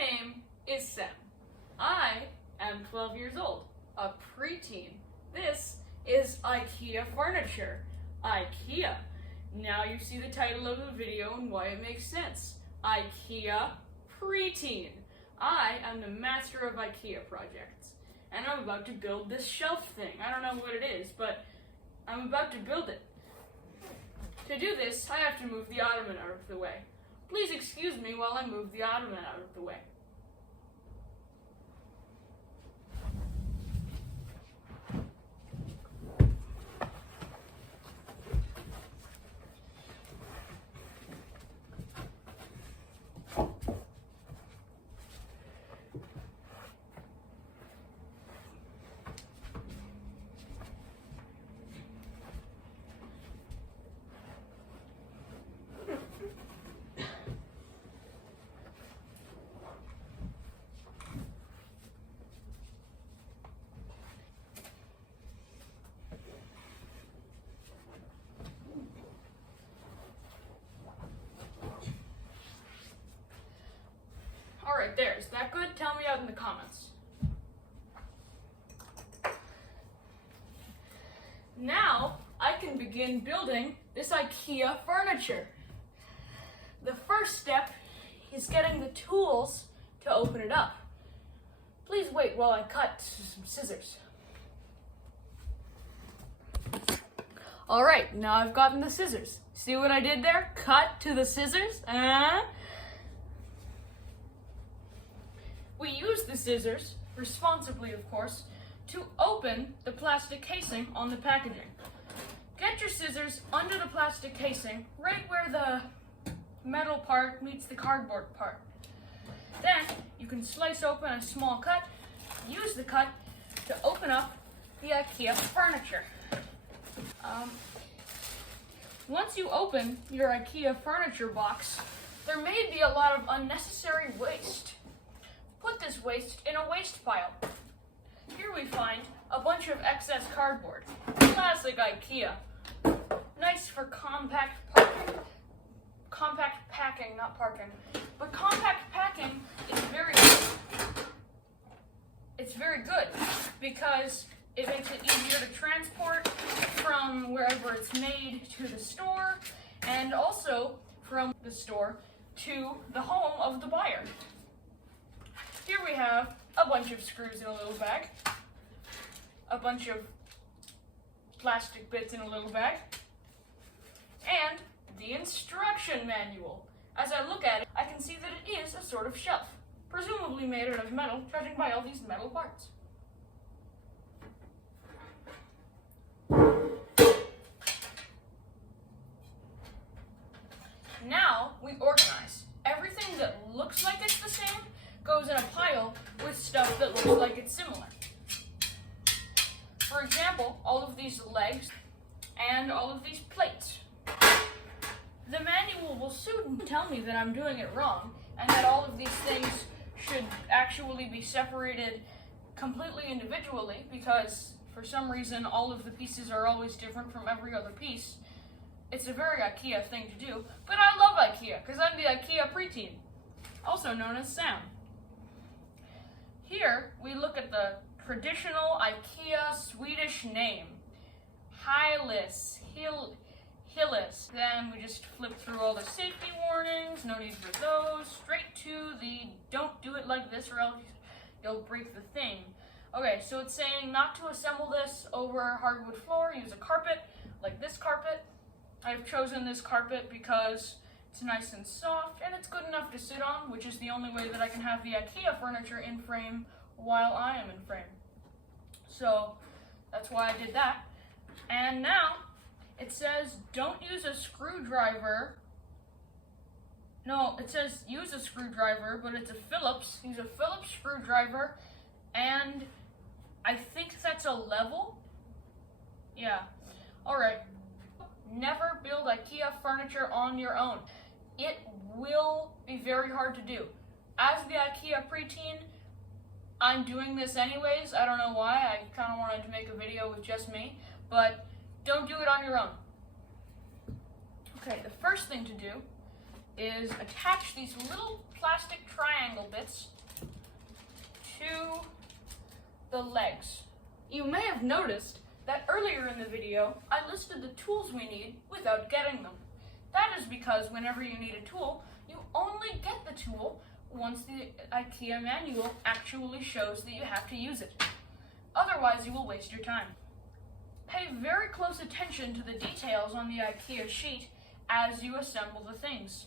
name is Sam. I am 12 years old, a preteen. This is Ikea furniture. Ikea. Now you see the title of the video and why it makes sense. Ikea Pre-teen. I am the master of Ikea projects, and I'm about to build this shelf thing. I don't know what it is, but I'm about to build it. To do this, I have to move the ottoman out of the way. Please excuse me while I move the ottoman out of the way. Alright, there. Is that good? Tell me out in the comments. Now, I can begin building this Ikea furniture. The first step is getting the tools to open it up. Please wait while I cut some scissors. Alright, now I've gotten the scissors. See what I did there? Cut to the scissors. We use the scissors, responsibly of course, to open the plastic casing on the packaging. Get your scissors under the plastic casing, right where the metal part meets the cardboard part. Then you can slice open a small cut, use the cut to open up the Ikea furniture. Once you open your Ikea furniture box, there may be a lot of unnecessary waste. Put this waste in a waste pile. Here we find a bunch of excess cardboard. Classic Ikea. Nice for compact packing, not parking. But compact packing is very good because it makes it easier to transport from wherever it's made to the store, and also from the store to the home of the buyer. Here we have a bunch of screws in a little bag, a bunch of plastic bits in a little bag, and the instruction manual. As I look at it, I can see that it is a sort of shelf, presumably made out of metal, judging by all these metal parts. Now we organize. Everything that looks like it's the same goes in a pile with stuff that looks like it's similar. For example, all of these legs and all of these plates. The manual will soon tell me that I'm doing it wrong and that all of these things should actually be separated completely individually because for some reason all of the pieces are always different from every other piece. It's a very Ikea thing to do, but I love Ikea because I'm the Ikea Pre-teen, also known as Sam. Here, we look at the traditional Ikea Swedish name, Hillis. Then we just flip through all the safety warnings, no need for those, straight to the don't do it like this or else you'll break the thing. Okay, so it's saying not to assemble this over hardwood floor, use a carpet, like this carpet. I've chosen this carpet because it's nice and soft, and it's good enough to sit on, which is the only way that I can have the Ikea furniture in frame while I am in frame. So that's why I did that. And now it says don't use a screwdriver. No, it says use a screwdriver, but it's a Phillips. Use a Phillips screwdriver, and I think that's a level. Yeah. All right. Never build Ikea furniture on your own. It will be very hard to do. As the Ikea Pre-teen, I'm doing this anyways. I don't know why. I kind of wanted to make a video with just me, but don't do it on your own. Okay, the first thing to do is attach these little plastic triangle bits to the legs. You may have noticed that earlier in the video, I listed the tools we need without getting them. That is because whenever you need a tool, you only get the tool once the IKEA manual actually shows that you have to use it. Otherwise, you will waste your time. Pay very close attention to the details on the IKEA sheet as you assemble the things.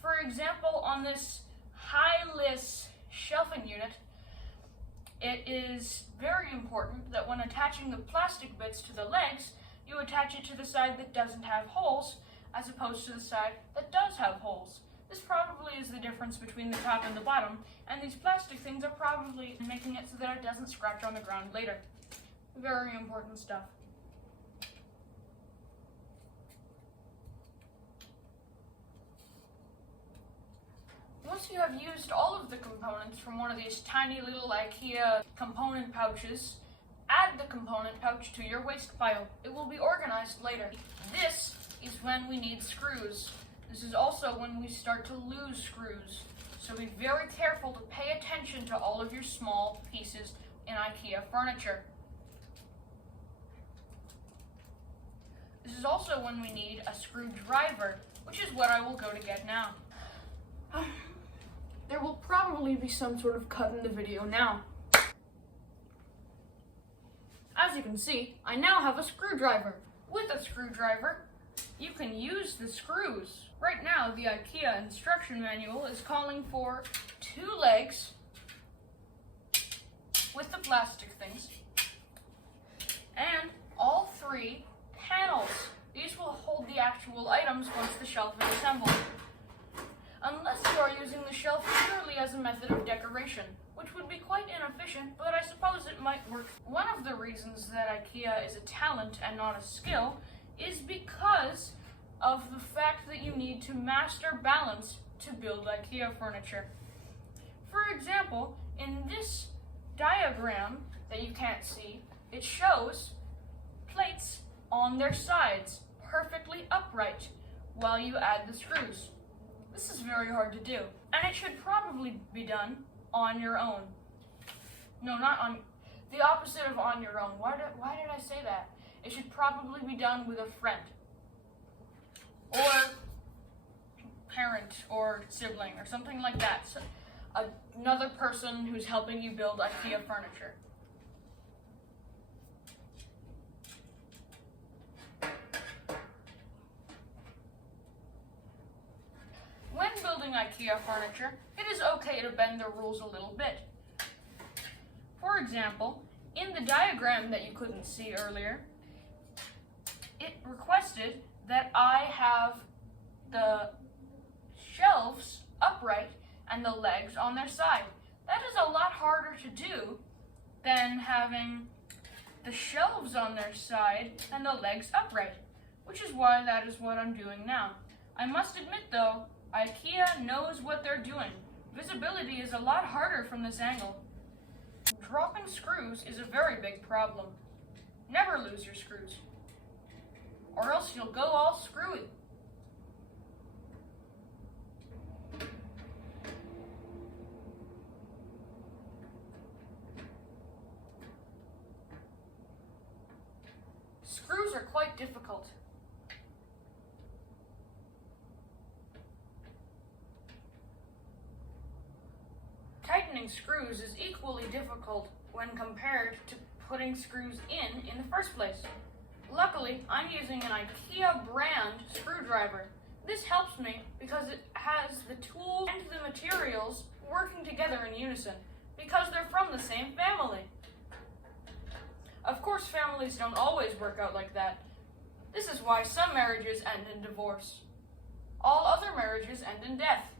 For example, on this high-lis shelving unit, it is very important that when attaching the plastic bits to the legs, you attach it to the side that doesn't have holes, as opposed to the side that does have holes. This probably is the difference between the top and the bottom, and these plastic things are probably making it so that it doesn't scratch on the ground later. Very important stuff. Once you have used all of the components from one of these tiny little IKEA component pouches, add the component pouch to your waste pile. It will be organized later. This is when we need screws. This is also when we start to lose screws. So be very careful to pay attention to all of your small pieces in IKEA furniture. This is also when we need a screwdriver, which is what I will go to get now. There will probably be some sort of cut in the video now. As you can see, I now have a screwdriver. With a screwdriver, you can use the screws. Right now, the IKEA instruction manual is calling for 2 legs with the plastic things and all 3 panels. These will hold the actual items once the shelf is assembled. Unless you are using the shelf purely as a method of decoration, which would be quite inefficient, but I suppose it might work. One of the reasons that IKEA is a talent and not a skill is because of the fact that you need to master balance to build IKEA furniture. For example, in this diagram that you can't see, it shows plates on their sides, perfectly upright, while you add the screws. This is very hard to do, and it should probably be done on your own. No, not on, the opposite of on your own. Why did I say that? It should probably be done with a friend, or parent, or sibling, or something like that. So, another person who's helping you build IKEA furniture. When building IKEA furniture, it is okay to bend the rules a little bit. For example, in the diagram that you couldn't see earlier, it requested that I have the shelves upright and the legs on their side. That is a lot harder to do than having the shelves on their side and the legs upright, which is why that is what I'm doing now. I must admit though, IKEA knows what they're doing. Visibility is a lot harder from this angle. Dropping screws is a very big problem. Never lose your screws, or else you'll go all screwy. Screws are quite difficult. Tightening screws is equally difficult when compared to putting screws in the first place. Luckily, I'm using an IKEA brand screwdriver. This helps me because it has the tools and the materials working together in unison, because they're from the same family. Of course, families don't always work out like that. This is why some marriages end in divorce. All other marriages end in death.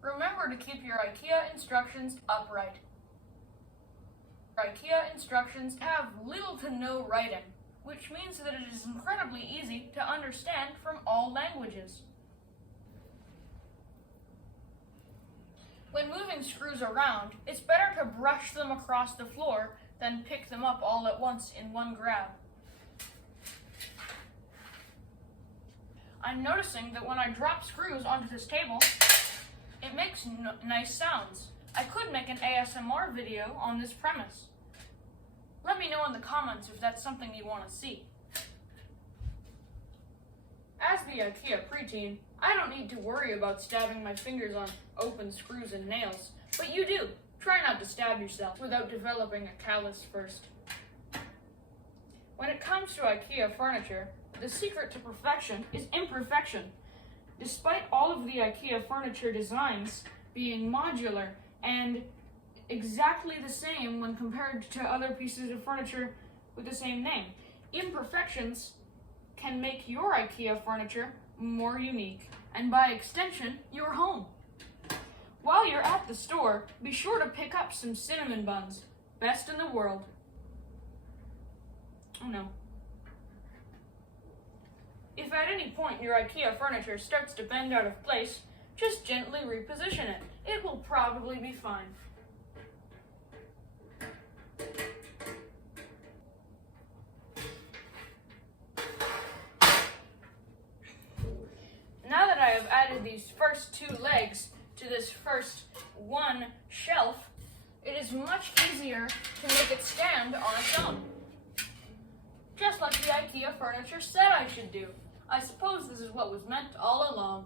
Remember to keep your IKEA instructions upright. IKEA instructions have little to no writing, which means that it is incredibly easy to understand from all languages. When moving screws around, it's better to brush them across the floor than pick them up all at once in one grab. I'm noticing that when I drop screws onto this table, it makes nice sounds. I could make an ASMR video on this premise. Let me know in the comments if that's something you want to see. As the Ikea Pre-teen, I don't need to worry about stabbing my fingers on open screws and nails, but you do. Try not to stab yourself without developing a callus first. When it comes to Ikea furniture, the secret to perfection is imperfection. Despite all of the Ikea furniture designs being modular and exactly the same when compared to other pieces of furniture with the same name, imperfections can make your Ikea furniture more unique, and by extension, your home. While you're at the store, be sure to pick up some cinnamon buns. Best in the world. Oh no. If at any point your Ikea furniture starts to bend out of place, just gently reposition it. It will probably be fine. Now that I have added these first two legs to this first one shelf, it is much easier to make it stand on its own. Just like the Ikea furniture said I should do. I suppose this is what was meant all along.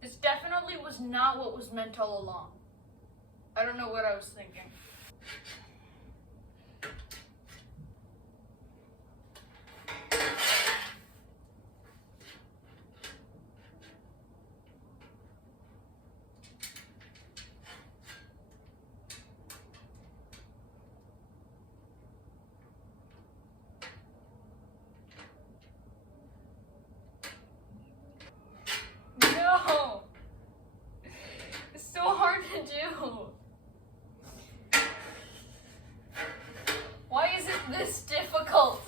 This definitely was not what was meant all along. I don't know what I was thinking. No! It's so hard to do. Why is it this difficult?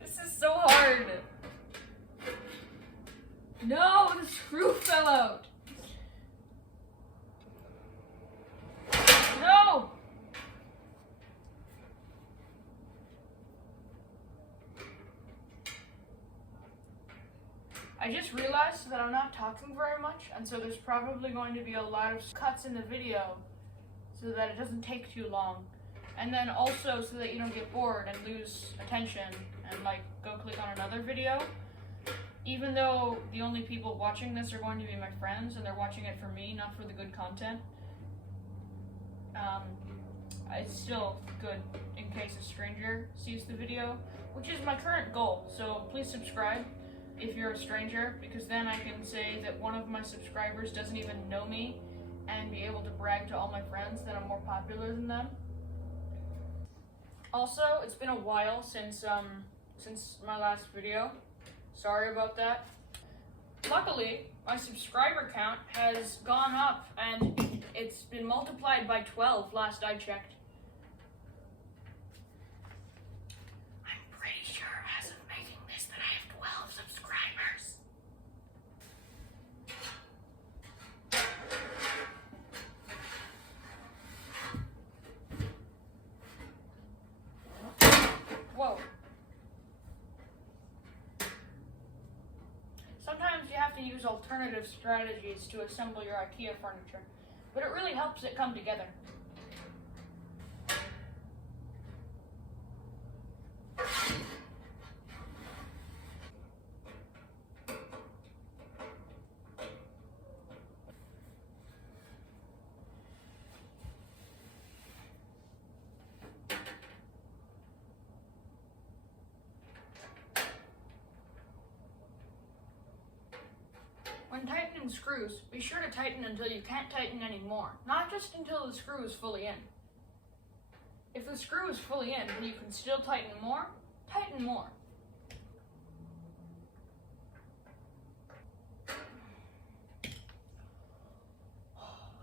This is so hard. No, the screw fell out. No! I just realized that I'm not talking very much, and so there's probably going to be a lot of cuts in the video so that it doesn't take too long. And then also so that you don't get bored and lose attention and like go click on another video. Even though the only people watching this are going to be my friends and they're watching it for me, not for the good content. It's still good in case a stranger sees the video, which is my current goal. So please subscribe if you're a stranger, because then I can say that one of my subscribers doesn't even know me and be able to brag to all my friends that I'm more popular than them. Also, it's been a while since my last video. Sorry about that. Luckily, my subscriber count has gone up and it's been multiplied by 12 last I checked. I'm pretty sure as of making this that I have 12 subscribers. Whoa. Sometimes you have to use alternative strategies to assemble your Ikea furniture, but it really helps it come together. When tightening screws, be sure to tighten until you can't tighten anymore, not just until the screw is fully in. If the screw is fully in and you can still tighten more, tighten more.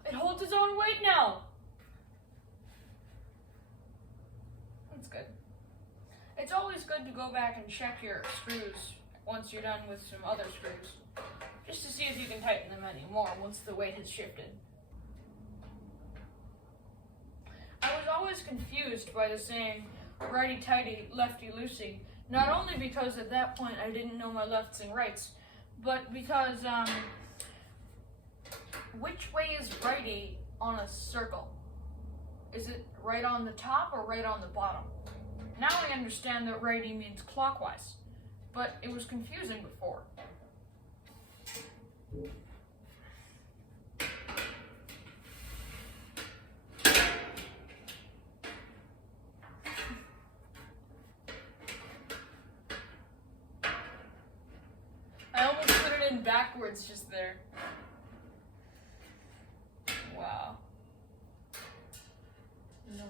It holds its own weight now. That's good. It's always good to go back and check your screws once you're done with some other screws, just to see if you can tighten them any more once the weight has shifted. I was always confused by the saying, righty-tighty, lefty-loosey, not only because at that point I didn't know my lefts and rights, but because, which way is righty on a circle? Is it right on the top or right on the bottom? Now I understand that righty means clockwise, but it was confusing before. I almost put it in backwards just there. Wow. No.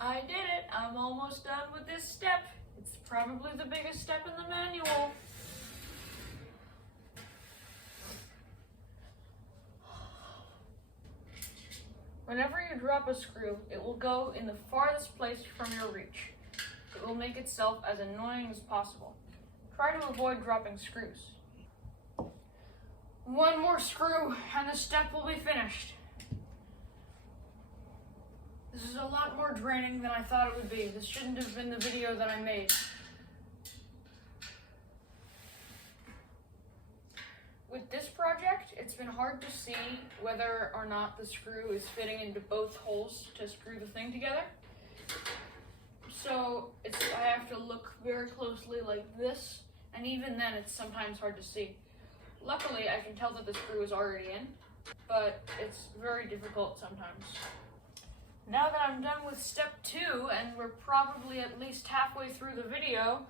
I did it. I'm almost done with this step. It's probably the biggest step in the manual. Whenever you drop a screw, it will go in the farthest place from your reach. It will make itself as annoying as possible. Try to avoid dropping screws. One more screw and the step will be finished. This is a lot more draining than I thought it would be. This shouldn't have been the video that I made. With this project, it's been hard to see whether or not the screw is fitting into both holes to screw the thing together. So I have to look very closely like this, and even then it's sometimes hard to see. Luckily, I can tell that the screw is already in, but it's very difficult sometimes. Now that I'm done with step 2, and we're probably at least halfway through the video,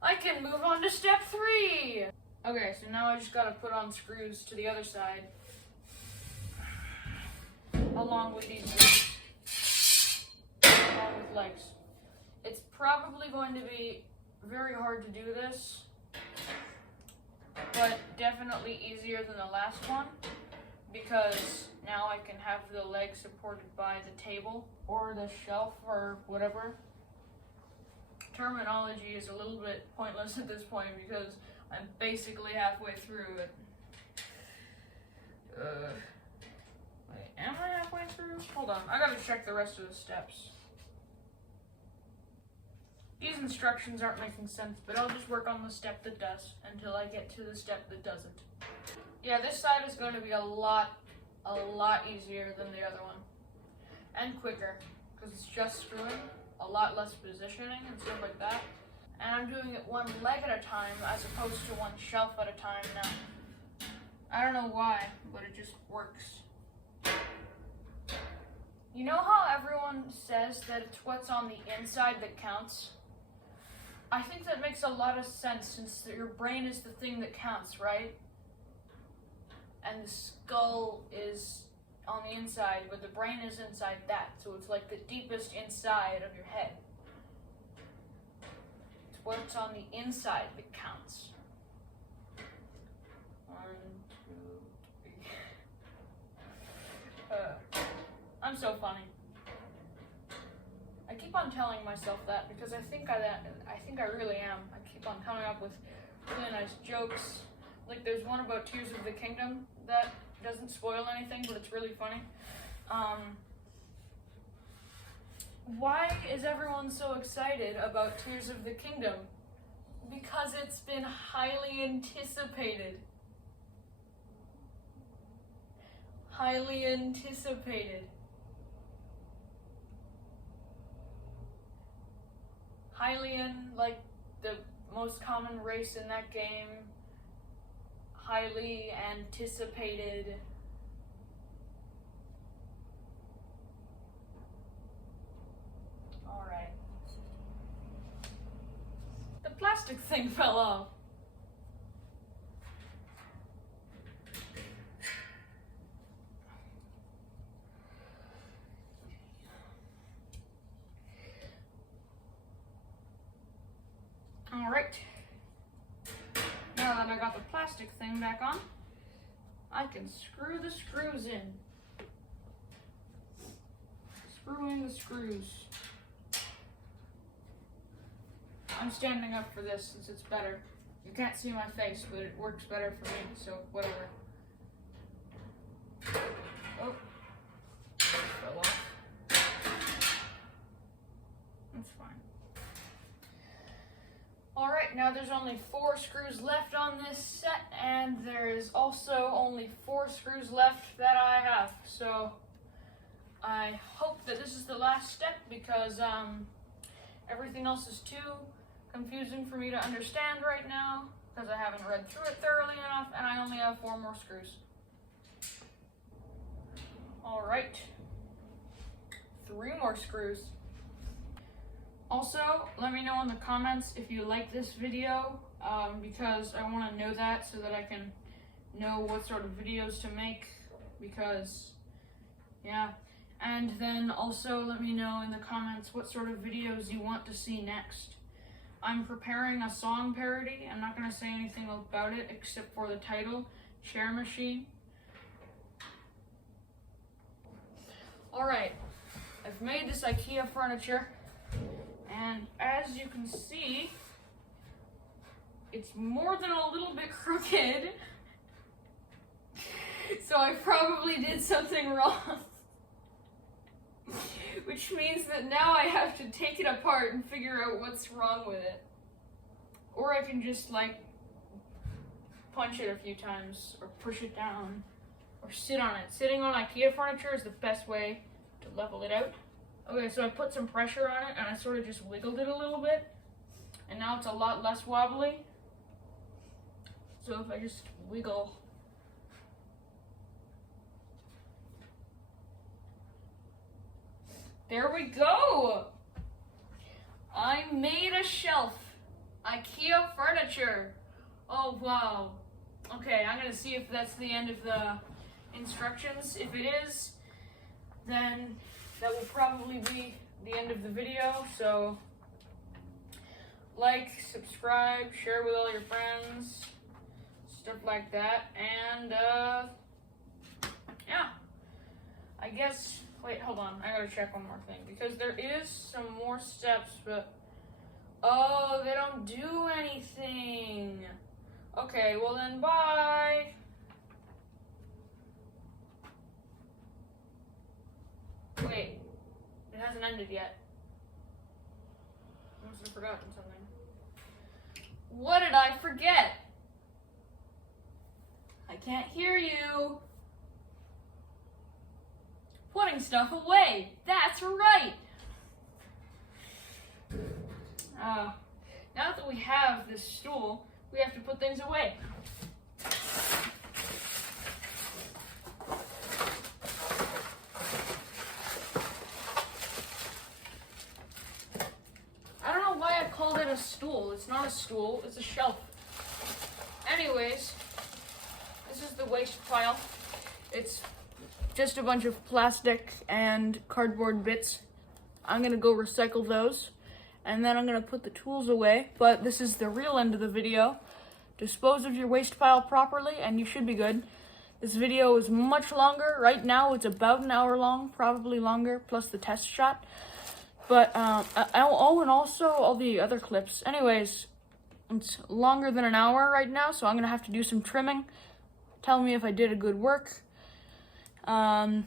I can move on to step 3! Okay, so now I just gotta put on screws to the other side, along with these legs. Along with legs. It's probably going to be very hard to do this, but definitely easier than the last one, because now I can have the leg supported by the table or the shelf or whatever. Terminology is a little bit pointless at this point because I'm basically halfway through it. Wait, am I halfway through? Hold on, I gotta check the rest of the steps. These instructions aren't making sense, but I'll just work on the step that does until I get to the step that doesn't. Yeah, this side is going to be a lot easier than the other one. And quicker, because it's just screwing, a lot less positioning and stuff like that. And I'm doing it one leg at a time as opposed to one shelf at a time now. I don't know why, but it just works. You know how everyone says that it's what's on the inside that counts? I think that makes a lot of sense since your brain is the thing that counts, right? And the skull is on the inside, but the brain is inside that. So it's like the deepest inside of your head. It's what's on the inside that counts. 1, 2, 3. I'm so funny. I keep on telling myself that because I think I really am. I keep on coming up with really nice jokes. Like there's one about Tears of the Kingdom that doesn't spoil anything, but it's really funny. Why is everyone so excited about Tears of the Kingdom? Because it's been highly anticipated. Highly anticipated. Hylian, like the most common race in that game. Highly anticipated. Alright. The plastic thing fell off. Alright. Now that I got the plastic thing back on, I can screw the screws in. Screwing the screws. I'm standing up for this since it's better. You can't see my face, but it works better for me, so whatever. Oh. Fell off. That's fine. Alright, now there's only 4 screws left on this set, and there is also only 4 screws left that I have. So I hope that this is the last step because everything else is too confusing for me to understand right now because I haven't read through it thoroughly enough, and I only have 4 more screws. Alright, 3 more screws. Also, let me know in the comments if you like this video, because I want to know that so that I can know what sort of videos to make, because, yeah. And then also let me know in the comments what sort of videos you want to see next. I'm preparing a song parody. I'm not going to say anything about it except for the title, Chair Machine. Alright, I've made this Ikea furniture, and as you can see, it's more than a little bit crooked, so I probably did something wrong, which means that now I have to take it apart and figure out what's wrong with it. Or I can just, like, punch it a few times, or push it down, or sit on it. Sitting on Ikea furniture is the best way to level it out. Okay, so I put some pressure on it and I sort of just wiggled it a little bit, and now it's a lot less wobbly. So if I just wiggle, there we go! I made a shelf. Ikea furniture. Oh wow. Okay, I'm gonna see if that's the end of the instructions. If it is, then that will probably be the end of the video. So like, subscribe, share with all your friends, stuff like that. And yeah, I guess, wait, hold on, I gotta check one more thing because there is some more steps, but oh, they don't do anything. Okay, well then, bye. Wait, it hasn't ended yet. I must have forgotten something. What did I forget? I can't hear you. Putting stuff away. That's right. Now that we have this stool, we have to put things away. I don't know why I called it a stool. It's not a stool, it's a shelf. Anyways, this is the waste pile. It's just a bunch of plastic and cardboard bits. I'm gonna go recycle those, and then I'm gonna put the tools away. But this is the real end of the video. Dispose of your waste pile properly and you should be good. This video is much longer. Right now it's about an hour long, probably longer, plus the test shot. But, oh, and also all the other clips. Anyways, it's longer than an hour right now, so I'm gonna have to do some trimming. Tell me if I did a good work. Goodbye.